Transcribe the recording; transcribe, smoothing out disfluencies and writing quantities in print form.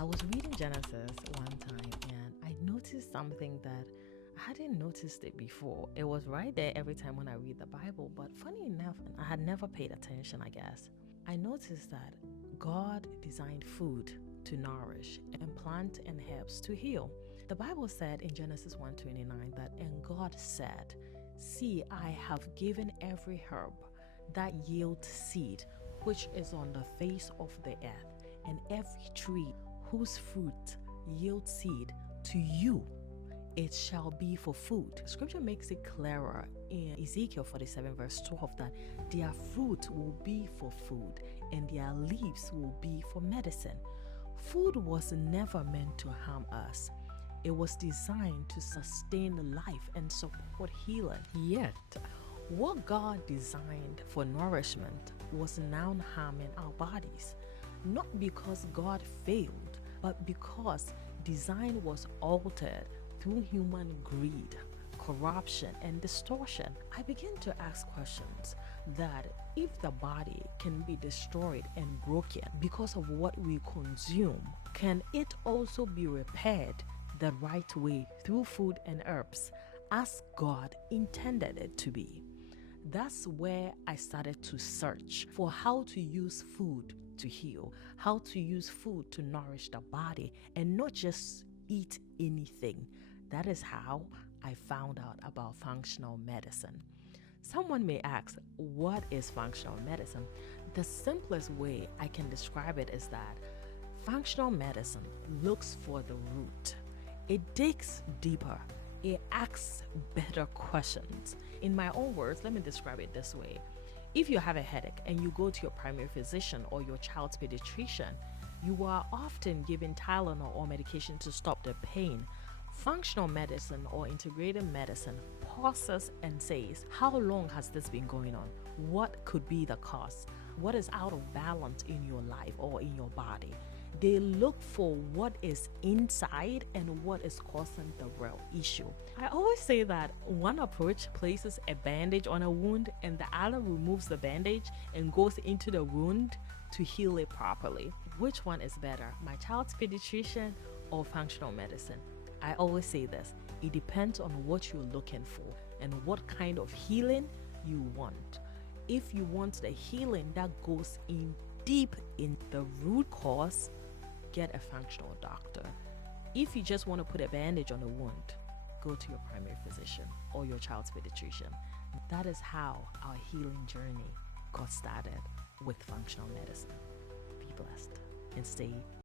I was reading Genesis one time and I noticed something that I hadn't noticed it before. It was right there every time when I read the Bible, but funny enough, I had never paid attention, I guess. I noticed that God designed food to nourish and plant and herbs to heal. The Bible said in Genesis 1:29 that, and God said, "See, I have given every herb that yields seed, which is on the face of the earth, and every tree whose fruit yields seed, to you it shall be for food." Scripture makes it clearer in Ezekiel 47 verse 12 that their fruit will be for food and their leaves will be for medicine. Food was never meant to harm us. It was designed to sustain life and support healing. Yet, what God designed for nourishment was now harming our bodies. Not because God failed, but because design was altered through human greed, corruption, and distortion. I begin to ask questions that if the body can be destroyed and broken because of what we consume, can it also be repaired the right way through food and herbs as God intended it to be? That's where I started to search for how to use food to heal, how to use food to nourish the body, and not just eat anything. That is how I found out about functional medicine. Someone may ask, what is functional medicine? The simplest way I can describe it is that functional medicine looks for the root. It digs deeper. It asks better questions. In my own words, let me describe it this way. If you have a headache and you go to your primary physician or your child's pediatrician, you are often given Tylenol or medication to stop the pain. Functional medicine or integrated medicine pauses and says, how long has this been going on? What could be the cause? What is out of balance in your life or in your body? They look for what is inside and what is causing the real issue. I always say that one approach places a bandage on a wound and the other removes the bandage and goes into the wound to heal it properly. Which one is better, my child's pediatrician or functional medicine? I always say this, it depends on what you're looking for and what kind of healing you want. If you want the healing that goes in deep in the root cause, get a functional doctor. If you just want to put a bandage on a wound, go to your primary physician or your child's pediatrician. That is how our healing journey got started with functional medicine. Be blessed and stay